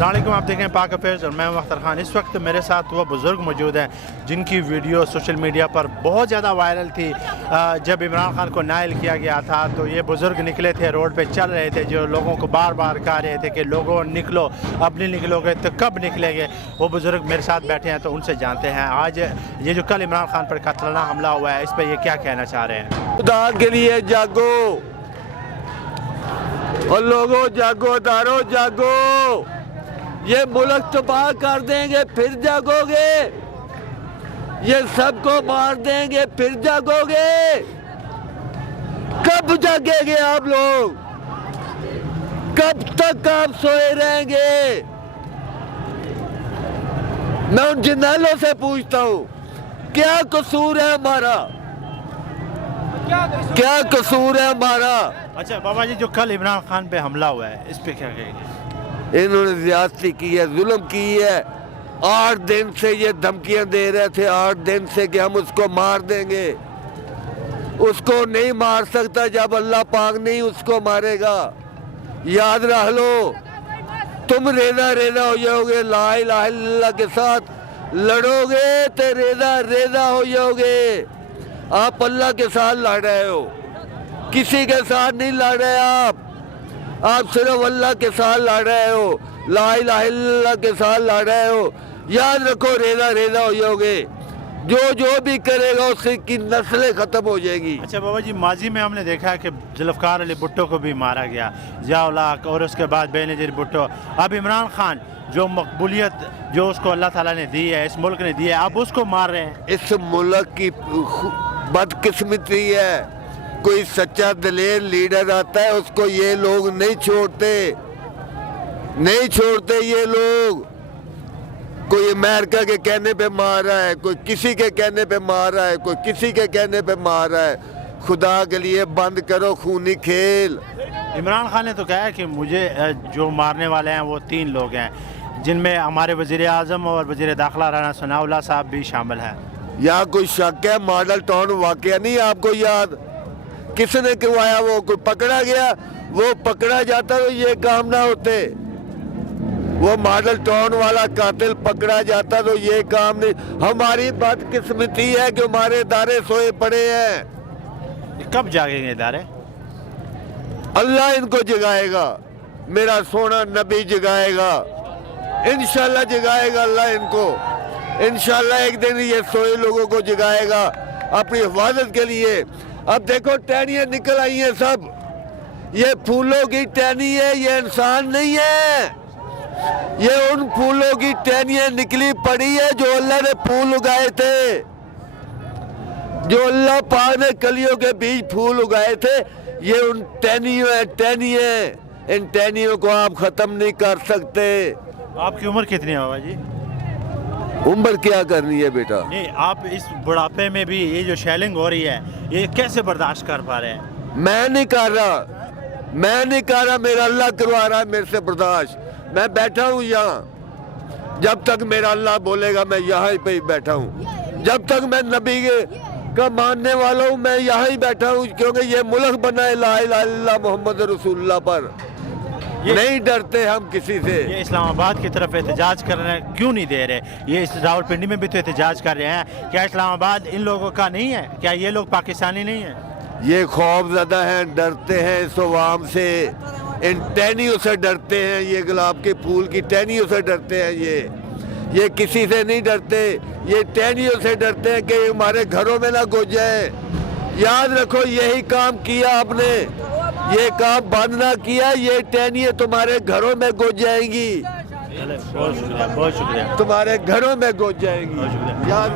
अस्सलाम वालेकुम, आप देखें पाक अफेयर्स और मैं हूं अख्तर खान। इस वक्त मेरे साथ वो बुज़ुर्ग मौजूद हैं जिनकी वीडियो सोशल मीडिया पर बहुत ज़्यादा वायरल थी। जब इमरान खान को नायल किया गया था तो ये बुज़ुर्ग निकले थे, रोड पे चल रहे थे, जो लोगों को बार बार कह रहे थे कि लोगों निकलो, अब नहीं निकलोगे तो कब निकलेंगे। वो बुज़ुर्ग मेरे साथ बैठे हैं तो उनसे जानते हैं आज ये जो कल इमरान खान पर कातलाना हमला हुआ है इस पर ये क्या कहना चाह रहे हैं। खुदा के लिए जागो और लोगों जागो, दारो जागो, ये मुल्क तबाह कर देंगे फिर जागोगे, ये सबको मार देंगे फिर जागोगे। कब जागेंगे आप लोग? कब तक आप सोए रहेंगे? मैं उन जर्नलों से पूछता हूँ, क्या कसूर है हमारा? क्या कसूर है हमारा? अच्छा बाबा जी, जो कल इमरान खान पे हमला हुआ है इस पे क्या कहेंगे? इन्होंने ज़्यादती की है, जुल्म की है। 8 दिन से ये धमकियां दे रहे थे, 8 दिन से कि हम उसको मार देंगे। उसको नहीं मार सकता जब अल्लाह पाक नहीं उसको मारेगा। याद रख लो, तुम रेजा रेजा हो जाओगे, ला इलाहा इल्लल्लाह के साथ लड़ोगे तो रेजा रेजा हो जाओगे। आप अल्लाह के साथ लड़ रहे हो, किसी के साथ नहीं लड़ रहे आप सिर्फ अल्लाह के साथ लड़ रहे हो, ला इलाहा इल्लल्लाह के साथ लड़ रहे हो। याद रखो, रेजा रेजा हो जाओगे। जो भी करेगा उसकी नस्लें खत्म हो जाएगी। अच्छा बाबा जी, माजी में हमने देखा है कि जुल्फ़िकार अली भुट्टो को भी मारा गया, ज़िया-उल-हक, और उसके बाद बेनज़ीर भुट्टो। अब इमरान खान जो मकबूलियत जो उसको अल्लाह ताला ने दी है, इस मुल्क ने दी है, अब उसको मार रहे हैं। इस मुल्क की बदकिस्मती है, कोई सच्चा दलेर लीडर आता है उसको ये लोग नहीं छोड़ते ये लोग। कोई अमेरिका के कहने पे मार रहा है, कोई किसी के कहने पे मार रहा है, कोई किसी के कहने पे मार रहा है। खुदा के लिए बंद करो खूनी खेल। इमरान खान ने तो कहा है कि मुझे जो मारने वाले हैं वो 3 लोग हैं, जिनमें हमारे वज़ीर आज़म और वज़ीर दाखिला राना सनाउल्लाह साहब भी शामिल हैं। यहाँ कोई शक है? मॉडल टाउन वाकया नहीं आपको याद? किसने करवाया? वो कोई पकड़ा गया? वो पकड़ा जाता तो ये काम ना होते। वो मॉडल टाउन वाला कातिल पकड़ा जाता तो ये काम नहीं। हमारी बदकिस्मती है कि हमारे इदारे सोए पड़े हैं। कब जागेंगे इदारे? अल्लाह इनको जगाएगा, मेरा सोना नबी जगाएगा, इंशाल्लाह जगाएगा अल्लाह इनको। इंशाल्लाह एक दिन ये सोए लोगों को जगाएगा अपनी हिफाजत के लिए। अब देखो टहनियाँ निकल आई हैं सब, ये फूलों की टहनी है, ये इंसान नहीं है। ये उन फूलों की टहनियाँ निकली पड़ी है जो अल्लाह ने फूल उगाए थे, जो अल्लाह पाक ने कलियों के बीच फूल उगाए थे। ये उन टहनियों इन टहनियों को आप खत्म नहीं कर सकते। आपकी उम्र कितनी है बाबा जी? उम्र क्या करनी है बेटा? नहीं, आप इस बुढ़ापे में भी ये जो शेलिंग हो रही है ये कैसे बर्दाश्त कर पा रहे हैं? मैं नहीं कर रहा, मेरा अल्लाह करवा रहा है मेरे से बर्दाश्त। मैं बैठा हूँ यहाँ, जब तक मेरा अल्लाह बोलेगा मैं यहाँ पे ही बैठा हूँ। जब तक मैं नबी का मानने वाला हूँ मैं यहाँ ही बैठा हूँ, क्योंकि ये मुल्क बना है ला इलाहा इल्लल्लाह मोहम्मद रसूलुल्लाह पर। नहीं डरते हम किसी से। ये इस्लामाबाद की तरफ एहतजाज करने क्यों नहीं दे रहे? ये इस रावलपिंडी में भी तो एहतजाज कर रहे हैं। क्या इस्लामाबाद इन लोगों का नहीं है? क्या ये लोग पाकिस्तानी नहीं है? ये खौफज़दा हैं, डरते हैं इस अवाम से, इन टहनियों से डरते हैं, ये गुलाब के फूल की टहनियों से डरते हैं। ये किसी से नहीं डरते, ये टहनियों से डरते हैं कि हमारे घरों में ना घुस जाए। याद रखो, यही काम किया आपने, ये काम बंद ना किया, ये टहनियाँ तुम्हारे घरों में घुस जाएंगी, बहुत शुक्रिया, बहुत शुक्रिया। तुम्हारे घरों में घुस जाएंगी। याद